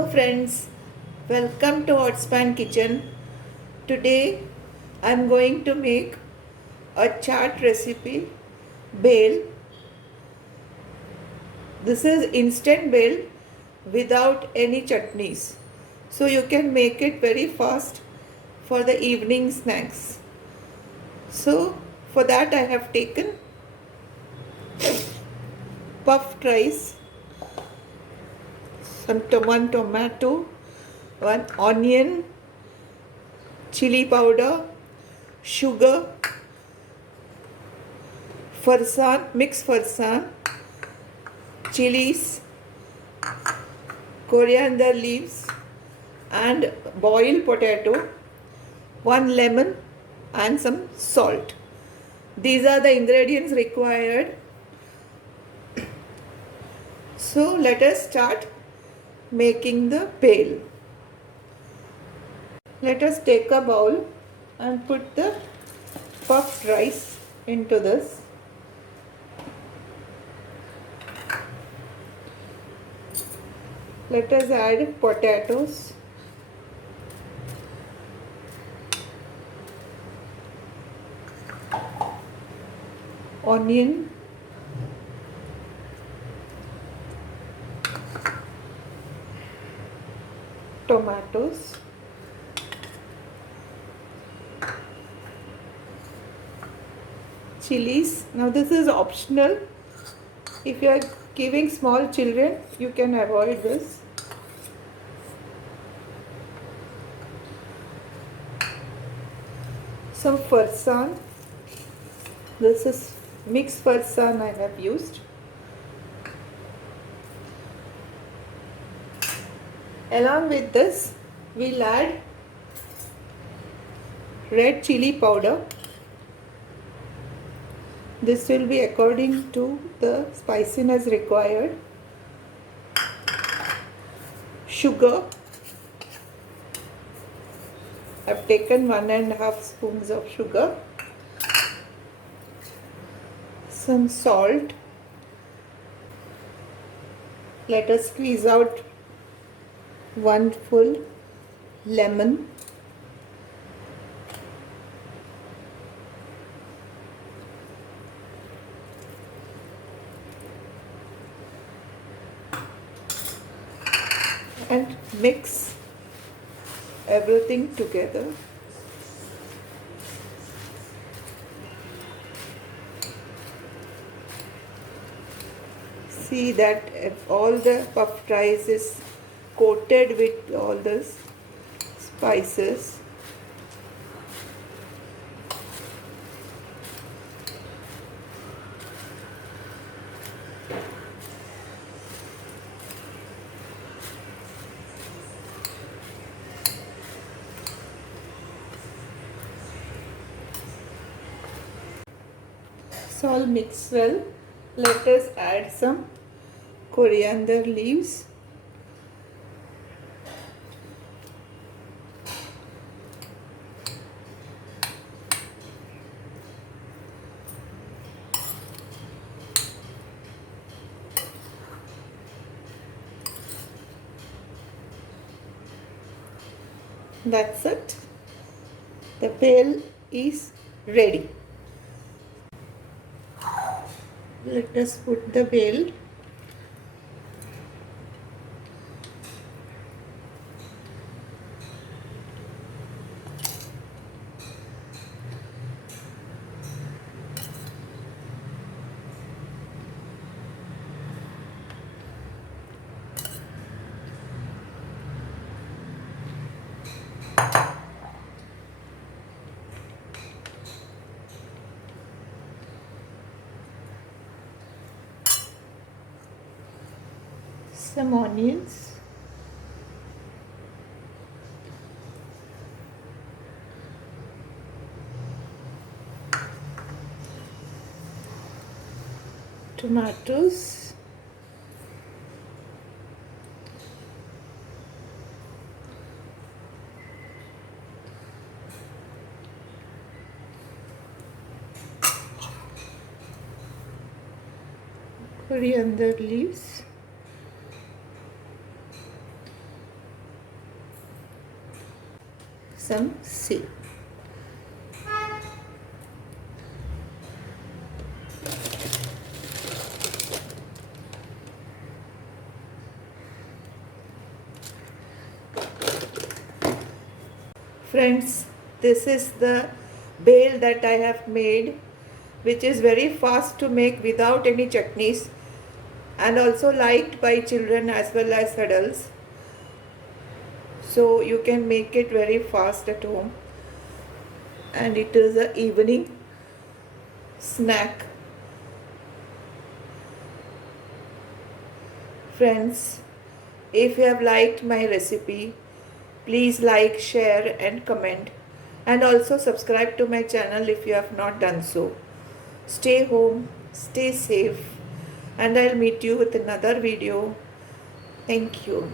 Hello friends, welcome to Hotspan Kitchen. Today I am going to make a chaat recipe, bhel. This is instant bhel without any chutneys. So you can make it very fast for the evening snacks. So for that I have taken puffed rice, one tomato, one onion, chili powder, sugar, farsan, mixed farsan, chillies, coriander leaves, and boiled potato, one lemon, and some salt. These are the ingredients required. So let us start making the bhel. Let us take a bowl and put the puffed rice into this. Let us add potatoes, onion, tomatoes, chilies. Now this is optional. If you are giving small children, you can avoid this. Some farsan. This is mixed farsan I have used. Along with this, we'll add red chili powder. This will be according to the spiciness required. Sugar. I've taken 1.5 spoons of sugar. Some salt. Let us squeeze out one full lemon. And mix everything together. See that if all the puffed rice is coated with all this spices. So all mix well. Let us add some coriander leaves. That's it. The bhel is ready. Let us put the bhel. Some onions, tomatoes, coriander leaves, some seed. Friends, this is the bhel that I have made, which is very fast to make without any chutneys and also liked by children as well as adults. So you can make it very fast at home, and it is an evening snack. Friends, if you have liked my recipe, please like, share and comment, and also subscribe to my channel if you have not done so. Stay home, stay safe, and I'll meet you with another video. Thank you.